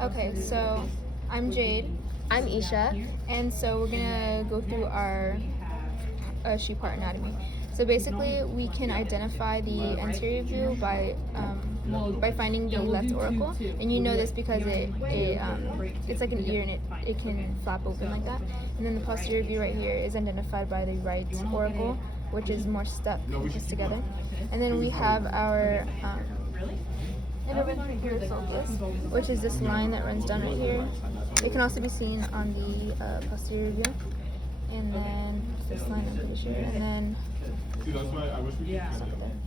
Okay, so I'm Jade, I'm Isha. and so we're gonna go through our sheep heart anatomy. So basically, we can identify the anterior view by finding the left auricle, and you know this because it's like an ear and it can flap open like that. And then the posterior view right here is identified by the right auricle, which is more stuck just together. And then we have our interventricular sulcus, which is this line that runs down right here. It can also be seen on the posterior view. And then this line, I'm pretty sure. And then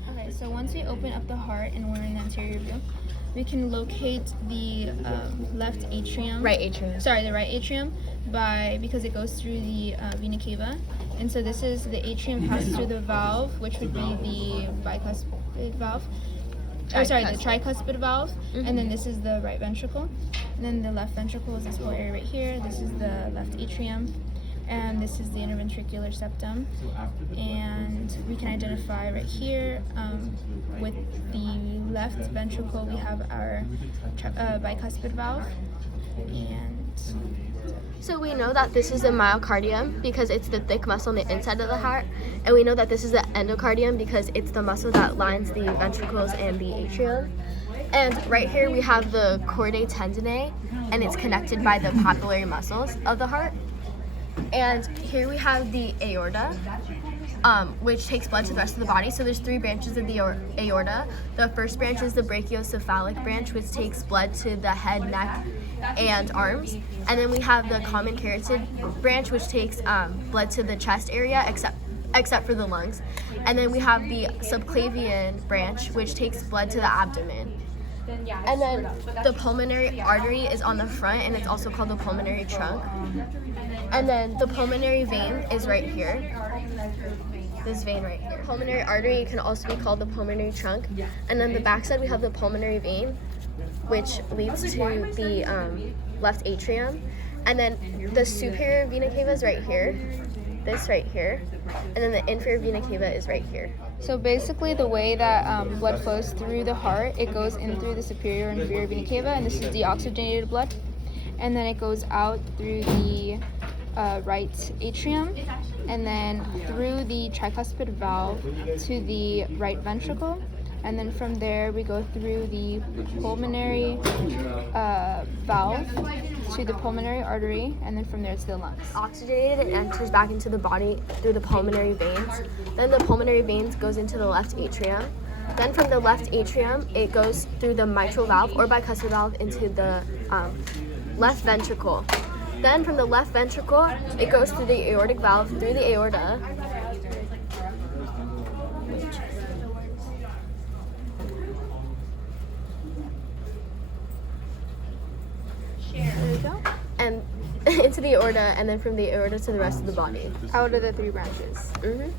okay, so once we open up the heart and we're in the anterior view, we can locate the left atrium. Right atrium. Sorry, the right atrium because it goes through the vena cava. And so this is the atrium passes through the valve, which would be the bicuspid valve. The tricuspid valve, and then this is the right ventricle. And then the left ventricle is this whole area right here. This is the left atrium, and this is the interventricular septum. And we can identify right here with the left ventricle, we have our bicuspid valve. And So we know that this is the myocardium because it's the thick muscle on the inside of the heart, and we know that this is the endocardium because it's the muscle that lines the ventricles and the atrium. And right here we have the chordae tendineae, and it's connected by the papillary muscles of the heart. And here we have the aorta, which takes blood to the rest of the body. So there's three branches of the aorta. The first branch is the brachiocephalic branch, which takes blood to the head, neck, and arms. And then we have the common carotid branch, which takes blood to the chest area, except for the lungs. And then we have the subclavian branch, which takes blood to the abdomen. And then the pulmonary artery is on the front, and it's also called the pulmonary trunk. And then the pulmonary vein is right here. This vein right here. Pulmonary artery can also be called the pulmonary trunk. And then the backside we have the pulmonary vein, which leads to the left atrium. And then the superior vena cava is right here, this right here, and then the inferior vena cava is right here. so basically, the way that blood flows through the heart, it goes in through the superior and inferior vena cava, and this is deoxygenated blood. And then it goes out through the right atrium, and then through the tricuspid valve to the right ventricle, and then from there we go through the pulmonary valve to the pulmonary artery, and then from there it's the lungs. Oxygenated and enters back into the body through the pulmonary veins. Then the pulmonary veins goes into the left atrium. Then from the left atrium, it goes through the mitral valve or bicuspid valve into the left ventricle. Then from the left ventricle, it goes through the aortic valve, through the aorta. There we go. And into the aorta, and then from the aorta to the rest of the body. Out of the three branches. Mm-hmm.